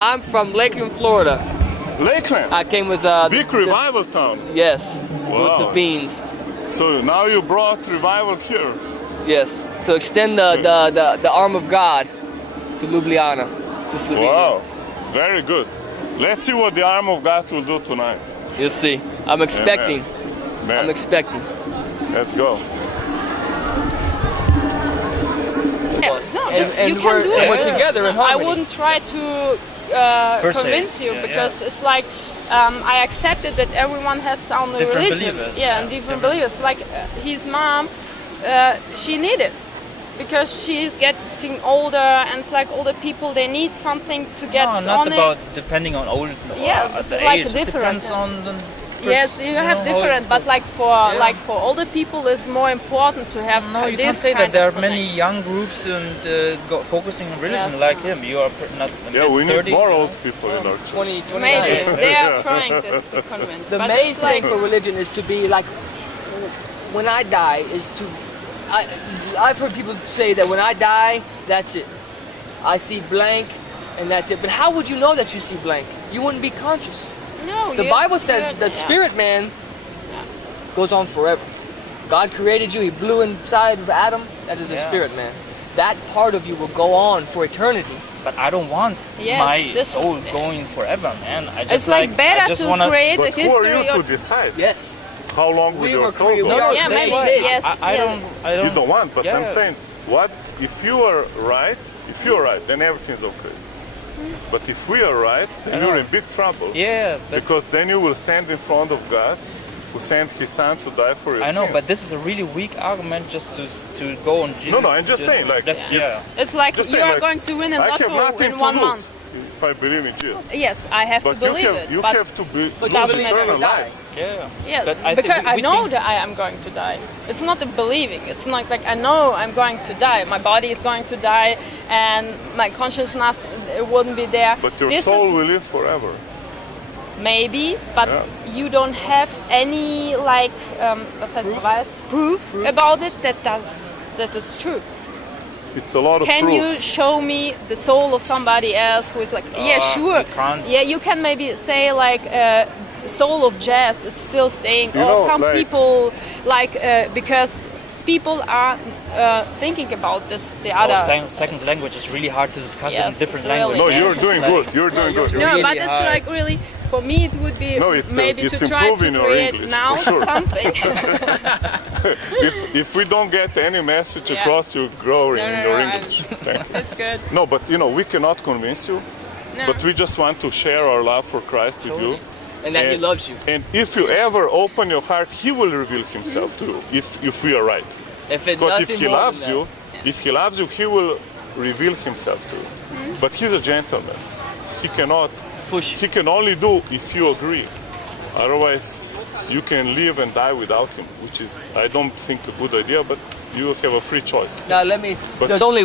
I'm from Lakeland, Florida. Lakeland? I came with Big revival town. Yes, Wow. with the beans. So now you brought revival here. Yes, to extend the arm of God to Ljubljana, to Slovenia. Wow, very good. Let's see what the arm of God will do tonight. You'll see. I'm expecting. Man. I'm expecting. Let's go. Yeah, no, And you can do it. we're together in I harmony. wouldn't try to convince you because it's like I accepted that everyone has their own Different religion. believers. Yeah, and different believers. Like his mom, she needed because she's getting older, and it's like older people they need something to get No, on not it. about depending on old. Yeah, it's the like age. different. It depends on the. Yes, you have different, but like for older people, it's more important to have No, you this can't say kind that there of are many connection. young groups and focusing on religion Yes. like him. You are not. Yeah, we need 30, more you know? old people in our church. 20, 29. Maybe they are trying this to convince. The but main it's like thing for religion is to be like, when I die, is to. I've heard people say that when I die, that's it. I see blank, and that's it. But how would you know that you see blank? You wouldn't be conscious. no. The Bible says the spirit man goes on forever. God created you, he blew inside of Adam, that is a Yeah. spirit man. That part of you will go on for eternity. But I don't want Yes, my this soul is- going forever, man. I just It's like better I just to wanna, create a But who are history you to of decide Yes. how long will We your were soul created- go? we are yeah, maybe created. yes. I don't. You don't want, but I'm Yeah. saying, what if you are right? If you are right, then everything's okay. But if we are right, then you're in big trouble. Yeah, but Because then you will stand in front of God, who sent His Son to die for your I know. sins. But this is a really weak argument just to go on Jesus. No, I'm just saying, like, Just- if- yeah. It's like Just you saying, are like, going to win a I have lotto nothing in to 1 lose month. if I believe in Jesus. Yes, I have But to believe it. you But have to be But doesn't lose matter. eternal life. Yeah. yeah, But I because think I we know think- that I am going to die. It's not a believing. It's not like I know I'm going to die. My body is going to die, and my conscience not it wouldn't be there. But your This soul is will live forever. maybe, but Yeah. you don't have any like was heißt Beweis? Proof about it that it's true. It's a lot of Can you proofs. show me the soul of somebody else who is like, yeah, sure. you can't. Yeah, you can maybe say like soul of jazz is still staying, You or know, some like- people like because people are thinking about this. The It's other our second language. It's really hard to discuss it Yes, in different it's really- languages. No, you're It's doing like- good. You're doing good. you're No, really but it's high. like really for me it would be No, it's, maybe it's to try to improving your create English, now for sure. something. If we don't get any message Yeah. across, you grow in No, your I'm- English. Thank you. It's good. No, but we cannot convince you. No. But we just want to share our love for Christ with you. And that he And- loves you. And if you ever open your heart, He will reveal Himself to you. If we are right. If it's Because nothing if He more loves than you, He will reveal Himself to you. But He's a gentleman. He cannot. push. He can only do if you agree. Otherwise, you can live and die without Him, which is, I don't think, a good idea. But you have a free choice. Now let me. But- There's only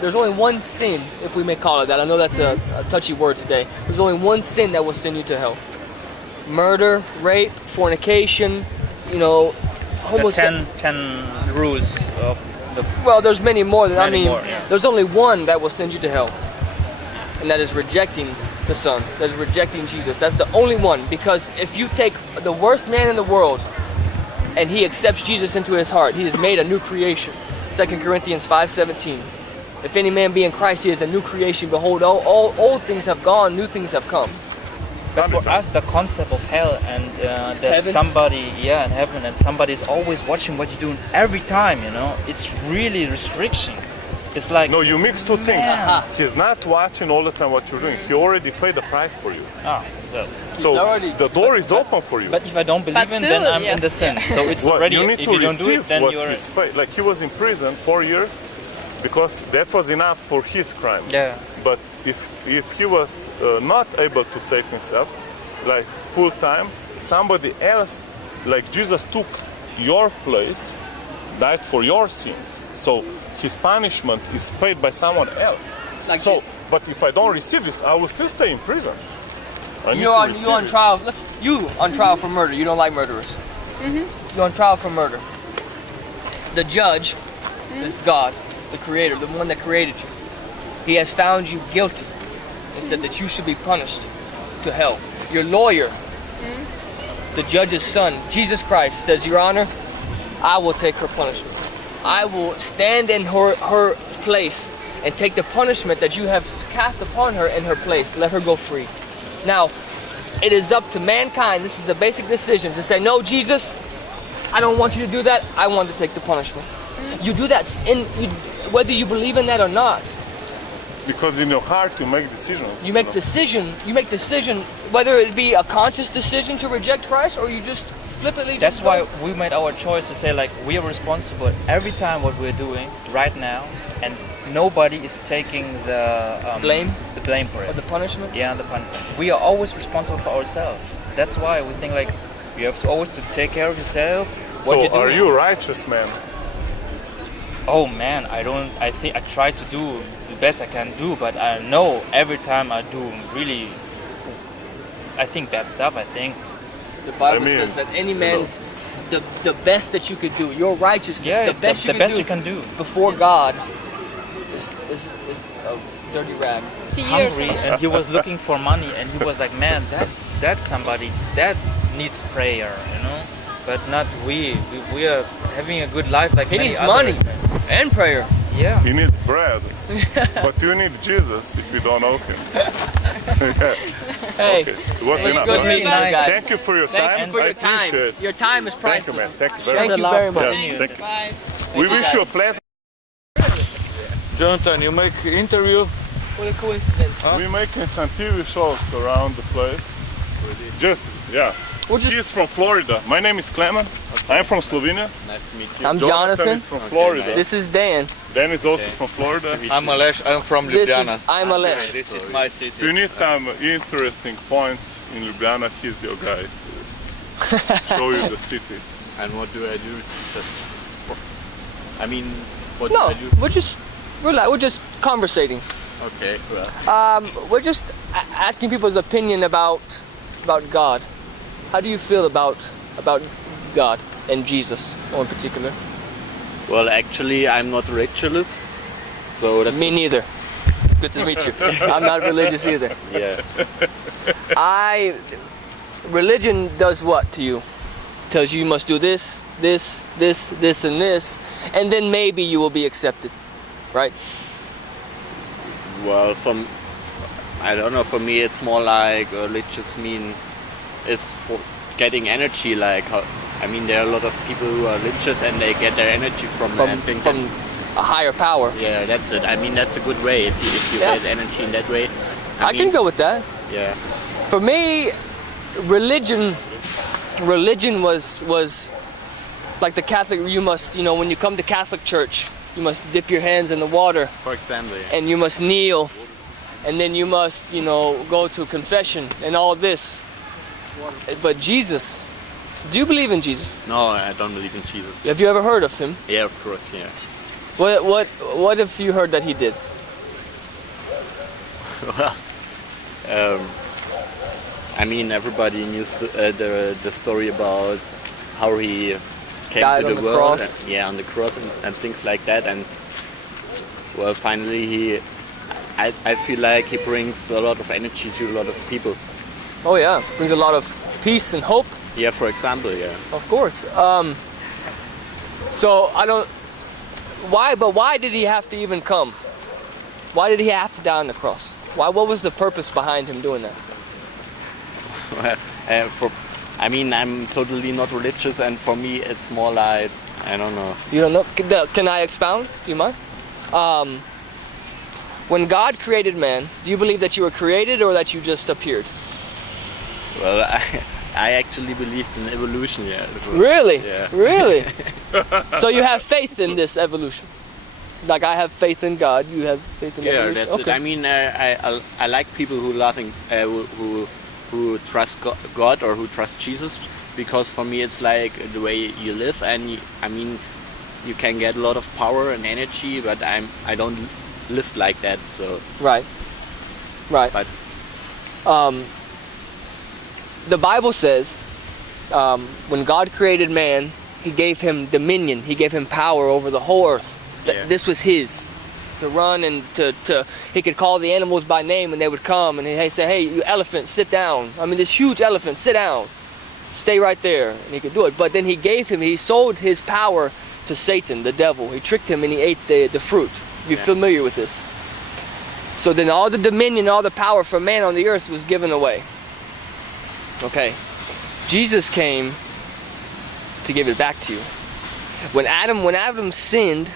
there's only one sin, if we may call it that. I know that's a touchy word today. There's only one sin that will send you to hell: murder, rape, fornication. The Homosexuality. 10 rules of the. Well, there's many more. Many more, yeah. There's only one that will send you to hell, and that is rejecting the Son. That is rejecting Jesus. That's the only one. Because if you take the worst man in the world, and he accepts Jesus into his heart, he is made a new creation. 2 Corinthians 5:17. If any man be in Christ, he is a new creation. Behold, all old things have gone, new things have come. But for us, the concept of hell and that Heaven? somebody, in heaven, and somebody is always watching what you're doing every time, it's really restriction. It's like No, you mix two things. Yeah. He's not watching all the time what you're doing. He already paid the price for you. well, So already- the door is open for you. but if I don't believe But in, then still, I'm in the yes, sin. So it's Well, already you need if to you don't do receive it, then what you're he's paid. Like he was in prison 4 years because that was enough for his crime. yeah. But if he was not able to save himself, like full time, somebody else, like Jesus took your place, died for your sins. So his punishment is paid by someone else. Like so, this. but if I don't receive this, I will still stay in prison. I need You're to on receive it. trial. You on trial for murder. You don't like murderers. You're on trial for murder. The judge is God, the Creator, the one that created you. He has found you guilty and said that you should be punished to hell. Your lawyer, the judge's son, Jesus Christ, says, Your Honor, I will take her punishment. I will stand in her place and take the punishment that you have cast upon her in her place. Let her go free. Now, it is up to mankind, this is the basic decision, to say, no, Jesus, I don't want you to do that. I want to take the punishment. You do that whether you believe in that or not. Because in your heart you make decisions. You make decision, whether it be a conscious decision to reject Christ or you just flippantly That's just why go. we made our choice to say like we are responsible every time what we're doing right now, and nobody is taking the Blame? the blame for Or it. the punishment. Yeah, the punishment. We are always responsible for ourselves. That's why we think like you have to always to take care of yourself. So what are doing. you righteous man? Oh man, I think I try to do the best I can do, but I know every time I do really, I think bad stuff. I think. The Bible I mean, says that any man's the best that you could do, your righteousness, Yeah, the best, you can do. before God is a dirty rag. To years. Hungry, and he was looking for money, and he was like, man, that's somebody that needs prayer, you know, but not we. We are having a good life like He many needs others. money and prayer. Yeah. You need bread. But you need Jesus if you don't know him. Hey, Okay. What's Hey, enough? good meeting you guys. Thank you for your time. Thank you for I your time. appreciate it. Your time is Thank you, priceless. man. Thank you very Thank much. you very much. Yeah, thank you. Bye. We wish you a pleasant. Jonathan, you make interview? What a coincidence. We're making some TV shows around the place. Just, yeah. We're just- He's from Florida. My name is Klemen. I'm from Slovenia. Nice to meet you. I'm Jonathan. is from Florida. This is Dan. Dan is also from Florida. I'm Alesh, I'm from This is Ljubljana. I'm Alesh. This is my city. If you need some interesting points in Ljubljana, he's your guy. Show you the city. And what do I do? Just, I mean, what No, do I do? we're just conversating. Okay, well, We're just asking people's opinion about God. How do you feel about God and Jesus in particular? Well, actually, I'm not religious, so that's Me neither. Good to meet you. I'm not religious either. yeah. Religion does what to you? Tells you must do this, this, this, this, and this, and then maybe you will be accepted, right? Well, I don't know. For me, it's more like religious mean it's for getting energy. Like I mean, there are a lot of people who are religious and they get their energy from that. I think From that's- a higher power. yeah, that's it. I mean, that's a good way if you Yeah. get energy in that way. I can go with that. Yeah. For me, religion was like the Catholic. You must, when you come to Catholic church, you must dip your hands in the water For example. Yeah. and you must kneel, and then you must, go to confession and all this. But Jesus, do you believe in Jesus? No, I don't believe in Jesus. Have you ever heard of him? Yeah, of course. Yeah. What if you heard that he did? I mean, everybody knew the story about how he came Died to on the the world. cross. On the cross and things like that. And well, finally, I feel like he brings a lot of energy to a lot of people. Oh yeah, brings a lot of peace and hope. Yeah, for example, yeah. Of course. So I don't. Why did he have to even come? Why did he have to die on the cross? Why? What was the purpose behind him doing that? I mean, I'm totally not religious, and for me, it's more like I don't know. You don't know? Can I expound? Do you mind? When God created man, do you believe that you were created or that you just appeared? Well, I actually believed in evolution. Yeah. Really? Yeah. Really? So you have faith in this evolution? Like I have faith in God, you have faith in Yeah, evolution? that's it. I mean, I like people who trust God or who trust Jesus, because for me it's like the way you live, and I mean, you can get a lot of power and energy, but I don't live like that. So Right. But The Bible says when God created man, he gave him dominion, he gave him power over the whole earth. Yeah. This was his. to run and he could call the animals by name and they would come and he'd say, hey, you elephant, sit down. I mean, this huge elephant, sit down. Stay right there. And he could do it. But then he sold his power to Satan, the devil. He tricked him and he ate the fruit. You're familiar with this. So then all the dominion, all the power for man on the earth was given away. Okay. Jesus came to give it back to you. When Adam sinned,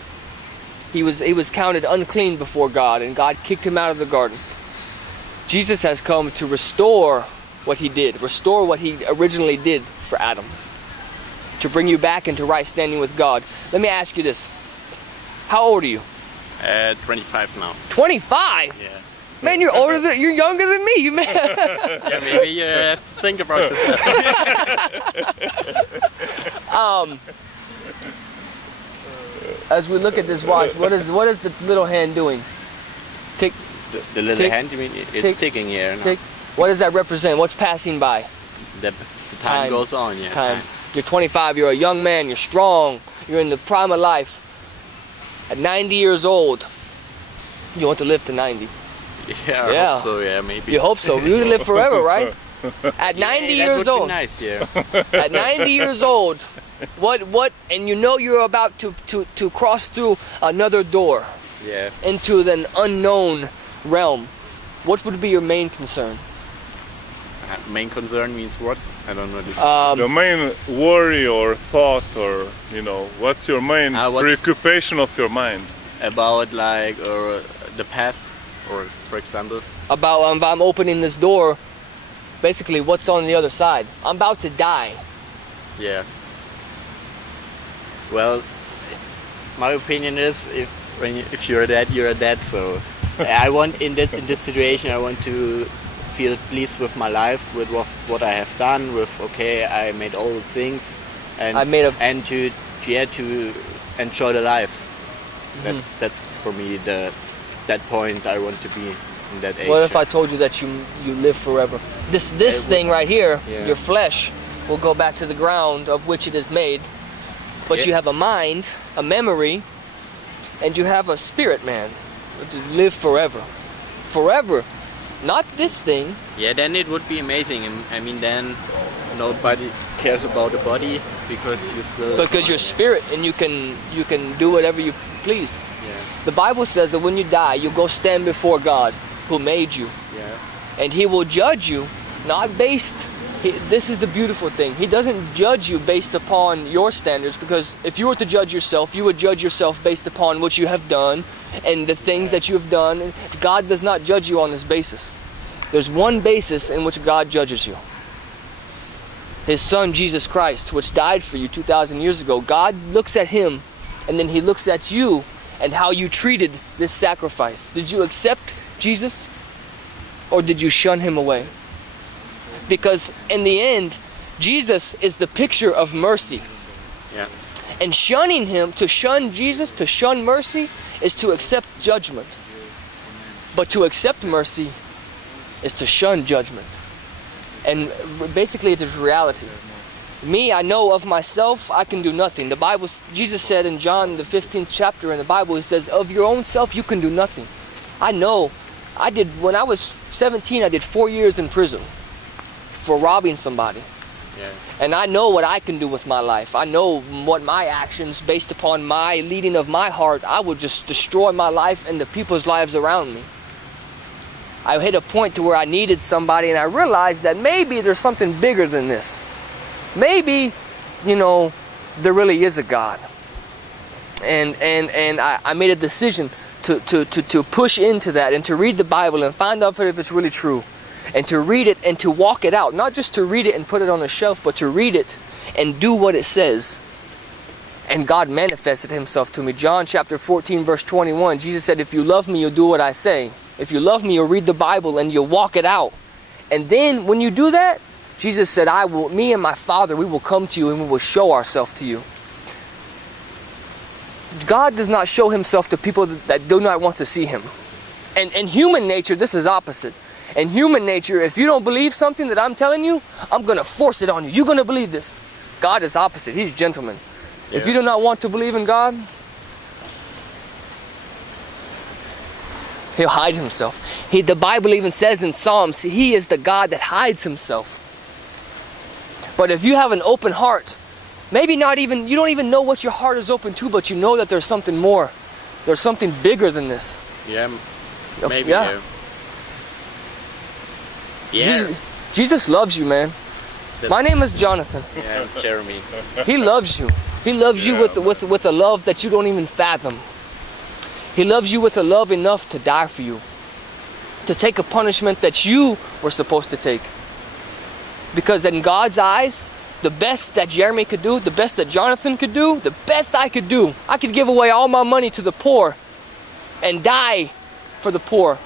he was counted unclean before God, and God kicked him out of the garden. Jesus has come to restore what he did, restore what he originally did for Adam, to bring you back into right standing with God. Let me ask you this. How old are you? 25 now. 25? Yeah. Man, you're younger than me, man. Yeah, maybe you have to think about this. As we look at this watch, what is the little hand doing? Tick. The little tick, hand, you mean? It's tick, ticking here. No? Tick. What does that represent? What's passing by? The time goes on, yeah. Time. You're 25, you're a young man, you're strong, you're in the prime of life. At 90 years old, you want to live to 90. Yeah, I hope so, yeah, maybe. You hope so. You live forever, right? At 90 years that would old. be nice, yeah. At 90 years old, what, and you know you're about to cross through another door. Yeah. Into an unknown realm. What would be your main concern? Main concern means what? I don't know. The main worry or thought, or what's your main preoccupation of your mind? About like the past, or for example. About I'm opening this door. Basically, what's on the other side? I'm about to die. Yeah. Well, my opinion is if you're dead, you're dead. So I want in this situation, I want to feel pleased with my life, with what I have done. With I made all the things, and and to enjoy the life. That's for me that point I want to be in that age. What if I told you that you live forever? This thing right here, your flesh, will go back to the ground of which it is made. But you have a mind, a memory, and you have a spirit, man, to live forever. Forever. Not this thing. Yeah, then it would be amazing. I mean, then nobody cares about the body because you're spirit, and you can do whatever you please. Yeah. The Bible says that when you die, you go stand before God who made you. Yeah. And he will judge you, not based... this is the beautiful thing. He doesn't judge you based upon your standards, because if you were to judge yourself, you would judge yourself based upon what you have done and the things that you have done. God does not judge you on this basis. There's one basis in which God judges you. His Son, Jesus Christ, which died for you 2,000 years ago. God looks at him, and then he looks at you and how you treated this sacrifice. Did you accept Jesus, or did you shun him away? Because in the end, Jesus is the picture of mercy. Yeah. And shunning him, to shun Jesus, to shun mercy, is to accept judgment. But to accept mercy is to shun judgment. And basically it is reality. Me, I know of myself, I can do nothing. The Bible, Jesus said in John the 15th chapter in the Bible, he says, of your own self you can do nothing. I know. When I was 17, I did 4 years in prison for robbing somebody. Yeah. And I know what I can do with my life. I know what my actions, based upon my leading of my heart, I would just destroy my life and the people's lives around me. I hit a point to where I needed somebody, and I realized that maybe there's something bigger than this. Maybe, there really is a God. And I made a decision to push into that and to read the Bible and find out if it's really true. And to read it and to walk it out. Not just to read it and put it on a shelf, but to read it and do what it says. And God manifested himself to me. John chapter 14 verse 21. Jesus said, if you love me, you'll do what I say. If you love me, you'll read the Bible and you'll walk it out. And then when you do that, Jesus said, me and my Father, we will come to you and we will show ourselves to you. God does not show himself to people that do not want to see him. And in human nature, this is opposite. In human nature, if you don't believe something that I'm telling you, I'm going to force it on you. You're going to believe this. God is opposite. He's gentleman. Yeah. If you do not want to believe in God, He'll hide himself. The Bible even says in Psalms, he is the God that hides himself. But if you have an open heart, maybe you don't even know what your heart is open to, but you know that there's something more. There's something bigger than this. Yeah, maybe. Yeah. Yeah. Jesus loves you, man. My name is Jonathan. Yeah, Jeremy. He loves you. He loves you with a love that you don't even fathom. He loves you with a love enough to die for you. To take a punishment that you were supposed to take. Because in God's eyes, the best that Jeremy could do, the best that Jonathan could do, the best I could do, I could give away all my money to the poor and die for the poor.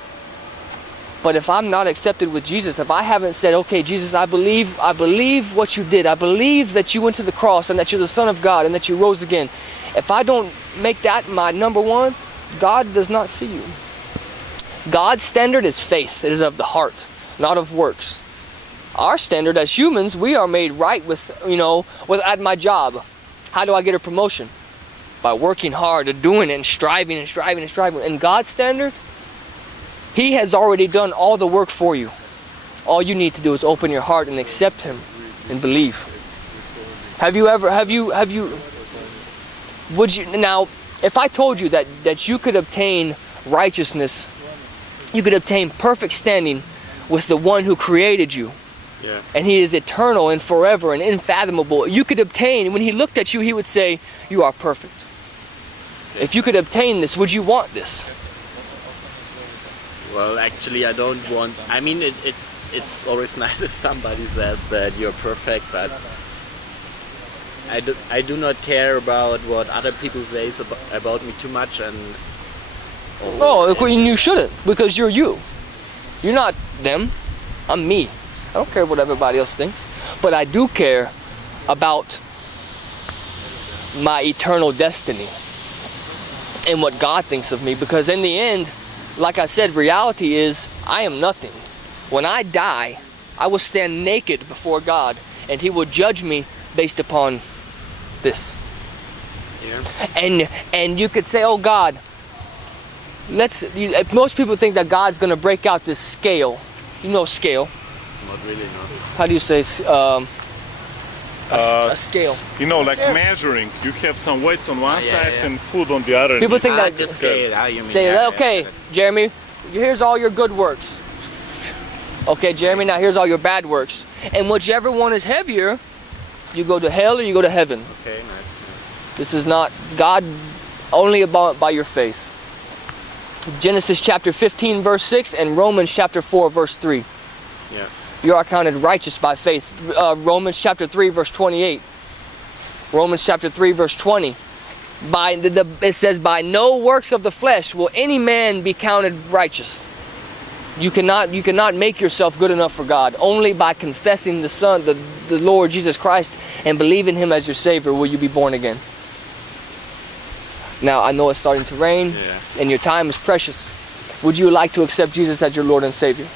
But if I'm not accepted with Jesus, if I haven't said, okay, Jesus, I believe what you did. I believe that you went to the cross and that you're the Son of God and that you rose again. If I don't make that my number one, God does not see you. God's standard is faith. It is of the heart, not of works. Our standard as humans, we are made right with at my job. How do I get a promotion? By working hard and doing it and striving and striving and striving. And God's standard, He has already done all the work for you. All you need to do is open your heart and accept Him and believe. Would you, now, if I told you that you could obtain righteousness, you could obtain perfect standing with the one who created you, Yeah. and He is eternal and forever and unfathomable, you could obtain, when He looked at you, He would say, you are perfect. If you could obtain this, would you want this? Well, actually, I don't want. I mean, it's always nice if somebody says that you're perfect, but I do not care about what other people say about me too much, and. No, you shouldn't, because you're you. You're not them. I'm me. I don't care what everybody else thinks, but I do care about my eternal destiny and what God thinks of me, because in the end, like I said, reality is I am nothing. When I die, I will stand naked before God, and He will judge me based upon this. Yeah. And you could say, oh God, most people think that God's going to break out this scale. You know scale. Not really, no. How do you say a scale? You know, like measuring. You have some weights on one side and food on the other. People think that The scale, you mean, say, okay, Jeremy, here's all your good works. Okay, Jeremy, now here's all your bad works. And whichever one is heavier, you go to hell or you go to heaven. Okay, nice. This is not God, only about by your faith. Genesis chapter 15 verse 6 and Romans chapter 4 verse 3. Yeah. You are counted righteous by faith. Romans chapter 3 verse 28. Romans chapter 3 verse 20. It says, by no works of the flesh will any man be counted righteous. You cannot make yourself good enough for God. Only by confessing the Son, the Lord Jesus Christ, and believing Him as your Savior will you be born again. Now, I know it's starting to rain, and your time is precious. Would you like to accept Jesus as your Lord and Savior?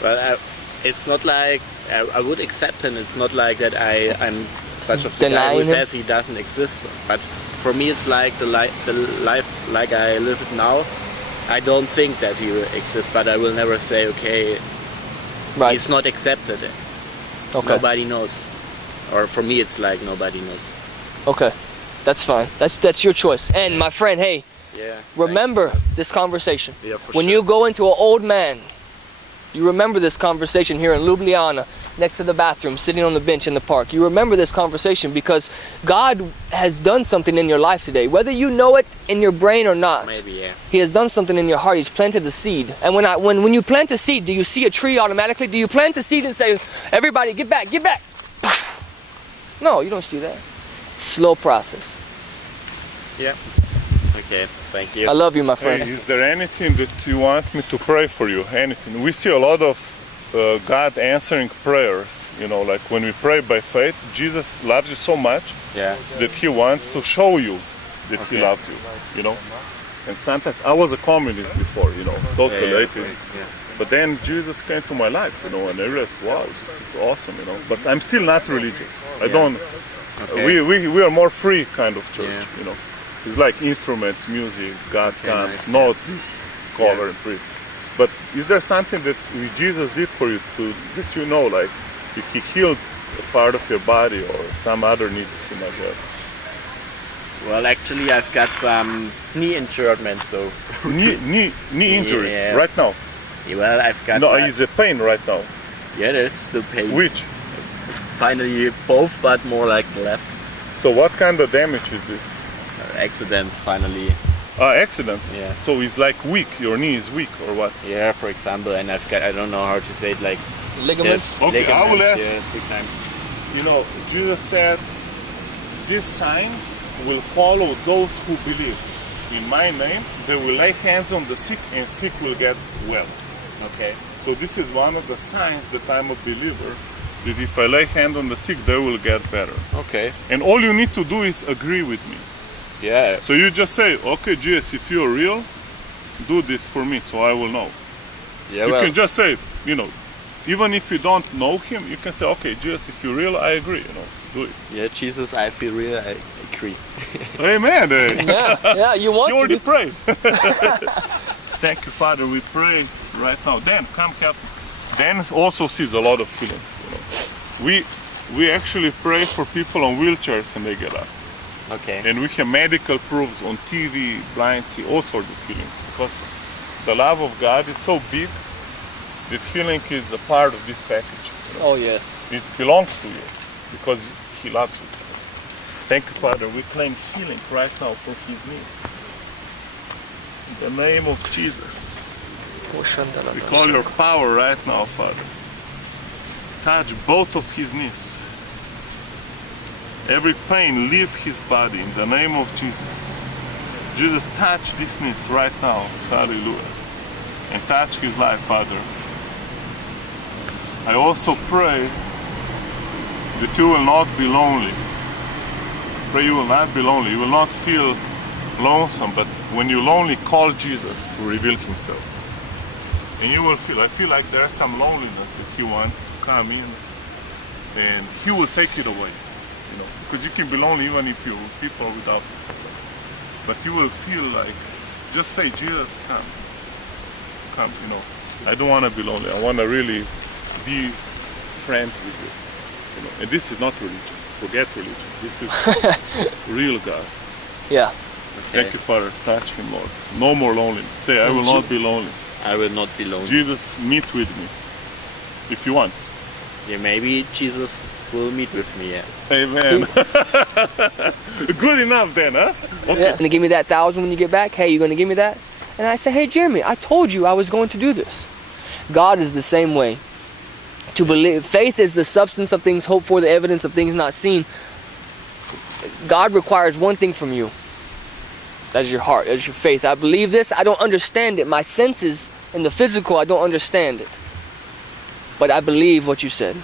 Well, it's not like I would accept Him. It's not like that I'm such of the guy who says He doesn't exist. But for me, it's like the life like I live it now. I don't think that He will exist, but I will never say, okay, He's not accepted. Okay. Nobody knows. Or for me, it's like nobody knows. Okay. That's fine. That's your choice. And my friend, hey, remember this conversation. Yeah, for when sure. you go into an old man, you remember this conversation here in Ljubljana, next to the bathroom, sitting on the bench in the park. You remember this conversation because God has done something in your life today. Whether you know it in your brain or not, maybe, He has done something in your heart. He's planted a seed. And when you plant a seed, do you see a tree automatically? Do you plant a seed and say, everybody, get back, get back? No, you don't see that. Slow process. Yeah. Okay, thank you. I love you, my friend. Hey, is there anything that you want me to pray for you? Anything? We see a lot of God answering prayers. You know, like when we pray by faith, Jesus loves you so much that He wants to show you that He loves you. You know, and sometimes I was a communist before. You know, totally atheist. But then Jesus came to my life. You know, and I realized, wow, this is awesome. You know, but I'm still not religious. I don't. Okay. We are more free kind of church, you know. It's like instruments, music, God comes, not this cover and priests. But is there something that Jesus did for you that you know, like if he healed a part of your body or some other need that you might have? Well, actually, I've got some knee injuries, so. knee injuries Yeah. right now? Well, I've got. No, is it pain right now? Yeah, there's still pain. Which? Finally, both, but more like the left. So what kind of damage is this? Accidents, finally. Accidents? Yeah. So it's like weak, your knee is weak or what? Yeah, for example, and I've got, I don't know how to say it, like. Ligaments? Okay, I will ask. Yeah, 3 times. You know, Jesus said, these signs will follow those who believe. In my name, they will lay hands on the sick and sick will get well. Okay. So this is one of the signs that I'm a believer, that if I lay hand on the sick, they will get better. Okay. And all you need to do is agree with me. Yeah. So you just say, okay, Jesus, if you're real, do this for me so I will know. Yeah, You well, can just say, you know, even if you don't know him, you can say, okay, Jesus, if you're real, I agree, you know, do it. yeah, Jesus, I feel real, I agree. Amen. Yeah, you want You to already be. prayed. Thank you, Father. We pray right now. Dan, come careful. Dan also sees a lot of healings. You know, we actually pray for people on wheelchairs and they get up. Okay. And we have medical proofs on TV, blind see all sorts of healings because the love of God is so big that healing is a part of this package. You know? Oh, yes. It belongs to you because He loves you. Thank you, Father. We claim healing right now for his knees. In the name of Jesus. We call your power right now, Father. Touch both of his knees. Every pain leave his body in the name of Jesus. Jesus, touch these knees right now. Hallelujah. And touch his life, Father. I also pray that you will not be lonely. Pray you will not be lonely. You will not feel lonesome, but when you're lonely, call Jesus to reveal himself. And you will feel, I feel like there's some loneliness that he wants to come in and he will take it away. You know, because you can be lonely even if you're with people without people. But you will feel like, just say, Jesus, come. Come, you know. I don't want to be lonely. I want to really be friends with you. You know, and this is not religion. Forget religion. This is real God. Yeah. Thank you, Father. Touch him, Lord. No more loneliness. Say, I will not be lonely. I will not be lonely. Jesus, meet with me. If you want. Yeah, maybe Jesus will meet with me, yeah. Amen. Good enough then, huh? Okay. Yeah. Gonna give me that 1,000 when you get back? Hey, you gonna give me that? And I say, hey, Jeremy, I told you I was going to do this. God is the same way. To believe, faith is the substance of things hoped for, the evidence of things not seen. God requires one thing from you. That is your heart, that is your faith. I believe this, I don't understand it. My senses in the physical, I don't understand it. But I believe what you said.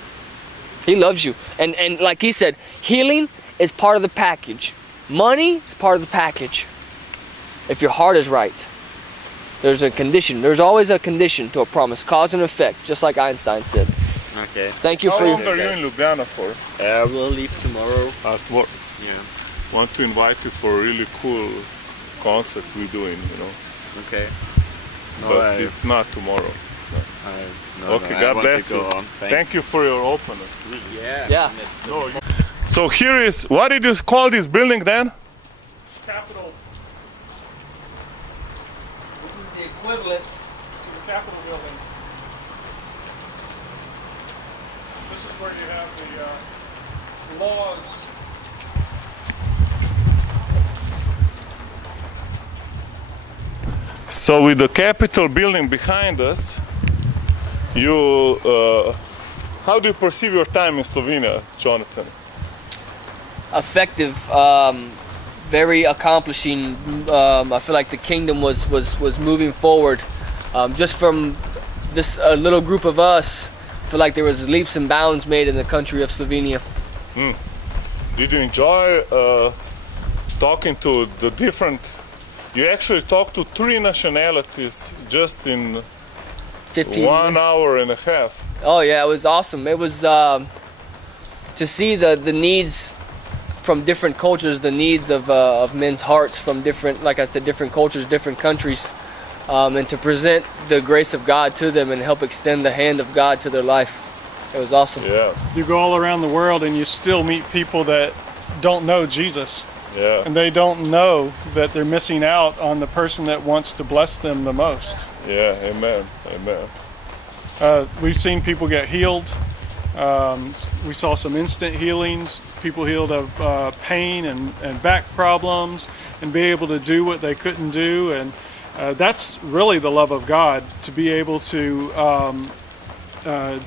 He loves you. And like he said, healing is part of the package. Money is part of the package. If your heart is right. There's a condition. There's always a condition to a promise. Cause and effect, just like Einstein said. Okay. Thank you How for long your... are you in Ljubljana for? We'll leave tomorrow. At work. Yeah. Want to invite you for a really cool concert we're doing, you know. Okay. No, But it's not tomorrow. It's not. Okay, I God want to bless you. go on. Thanks. Thank you for your openness, really. Yeah. Yeah. Let's No, so here is, what did you call this building then? Capitol, This is the equivalent. to the Capitol building. This is where you have the laws. So with the Capitol building behind us, you, how do you perceive your time in Slovenia, Jonathan? Effective, very accomplishing. I feel like the kingdom was moving forward. Just from this little group of us, I feel like there was leaps and bounds made in the country of Slovenia. Did you enjoy talking to the different, you actually talked to 3 nationalities just in 15 1 hour and a half. Oh yeah, it was awesome. It was to see the needs from different cultures, the needs of men's hearts from different, like I said, different cultures, different countries. and to present the grace of God to them and help extend the hand of God to their life. It was awesome. Yeah, You go all around the world and you still meet people that don't know Jesus. yeah, And they don't know that they're missing out on the person that wants to bless them the most. yeah. Amen, amen. We've seen people get healed. We saw some instant healings, people healed of pain and back problems, and be able to do what they couldn't do. And that's really the love of God, to be able to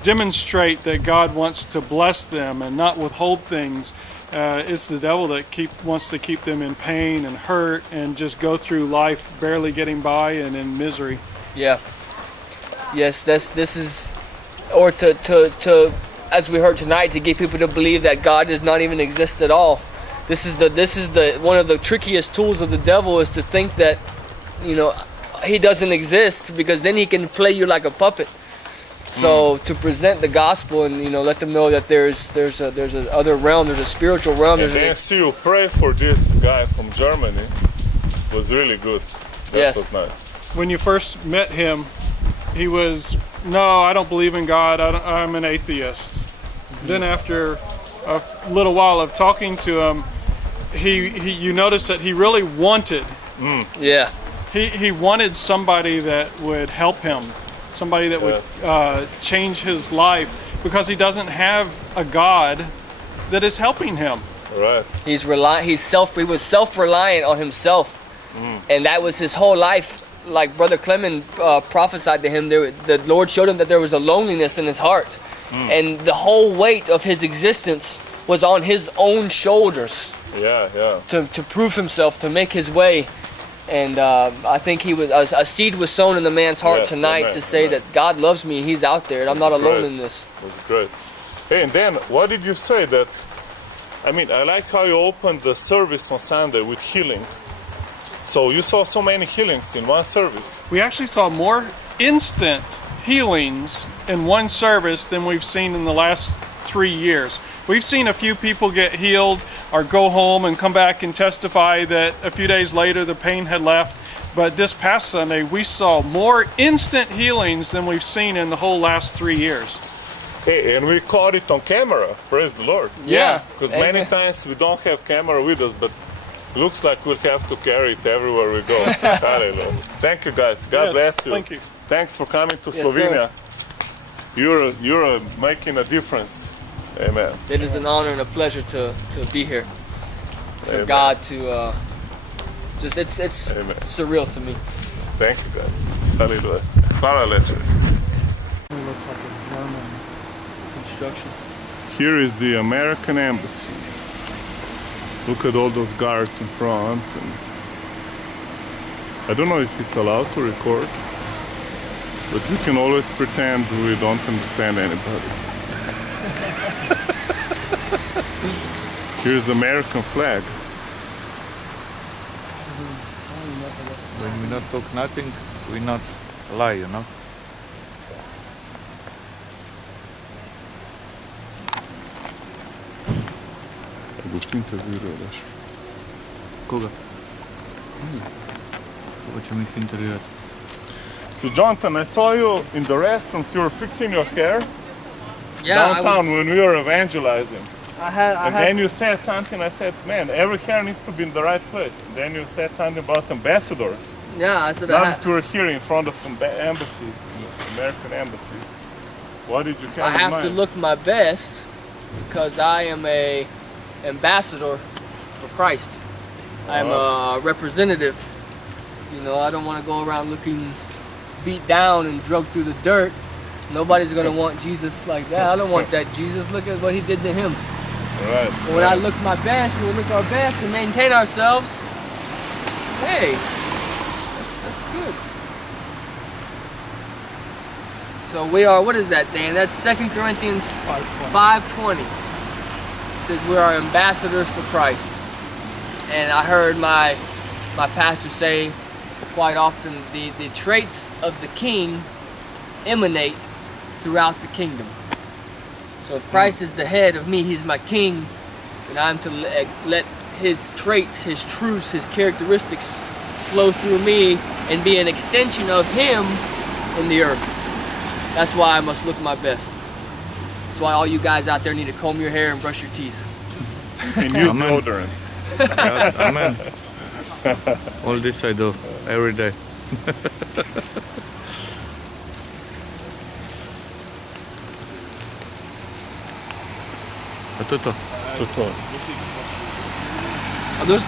demonstrate that God wants to bless them and not withhold things. It's the devil that wants to keep them in pain and hurt and just go through life barely getting by and in misery. Yeah. Yes, this is, or to as we heard tonight, to get people to believe that God does not even exist at all. This is the one of the trickiest tools of the devil, is to think that, you know, he doesn't exist, because then he can play you like a puppet. So to present the gospel and, you know, let them know that there's a other realm, there's a spiritual realm. And then see you pray for this guy from Germany was really good. That Yes. was nice. When you first met him, he was, no, I don't believe in God, I'm an atheist. Then after a little while of talking to him, you notice that he really wanted, Yeah. he wanted somebody that would help him, somebody that would change his life, because he doesn't have a God that is helping him. Right. He was self-reliant on himself, and that was his whole life. Like Brother Klemen prophesied to him, the Lord showed him that there was a loneliness in his heart, and the whole weight of his existence was on his own shoulders Yeah, yeah. to prove himself, to make his way. And I think a seed was sown in the man's heart Yes, tonight, amen, to say amen. that God loves me, He's out there, and I'm not alone Right. in this. That's great. Hey, and then what did you say that? I mean, I like how you opened the service on Sunday with healing. So you saw so many healings in one service. We actually saw more instant healings in one service than we've seen in the last 3 years. We've seen a few people get healed or go home and come back and testify that a few days later the pain had left. But this past Sunday, we saw more instant healings than we've seen in the whole last 3 years. Hey, and we caught it on camera. Praise the Lord. Yeah. Because many times we don't have camera with us, but looks like we'll have to carry it everywhere we go. Hallelujah. Thank you, guys. God Yes, bless you. thank you. Thanks for coming to Yes, Slovenia. You're making a difference. Amen. It is an honor and a pleasure to be here. For Amen. God to it's Amen. surreal to me. Thank you, guys. Hallelujah. Hvala leče. It looks like a German construction. Here is the American embassy. Look at all those guards in front. And I don't know if it's allowed to record, but we can always pretend we don't understand anybody. Here's the American flag. When we not talk nothing, we not lie, you know. Boš intervjuiraš? Koga? Koga ćemo ih intervjuati? So Jonathan, I saw you in the restaurants. You were fixing your hair Yeah, downtown when we were evangelizing. I And then you said something. I said, "Man, every hair needs to be in the right place." And then you said something about ambassadors. I said Now that we're here in front of an embassy, the American embassy, what did you I have in have mind? to look my best, because I am a ambassador for Christ. I'm a representative. You know, I don't want to go around looking beat down and drugged through the dirt. Nobody's going to want Jesus like that. I don't want that Jesus. Look at what He did to him. Right. But when I look my best, when we look our best and maintain ourselves, hey, that's good. So we are, what is that, Dan? That's 2 Corinthians 5:20. It says we are ambassadors for Christ. And I heard my pastor say quite often, the traits of the king emanate throughout the kingdom. So if Christ is the head of me, He's my king, then I'm to let His traits, His truths, His characteristics flow through me and be an extension of Him in the earth. That's why I must look my best. That's why all you guys out there need to comb your hair and brush your teeth. And use Amen. deodorant. Yeah, amen. All this I do every day. A to. To to. A those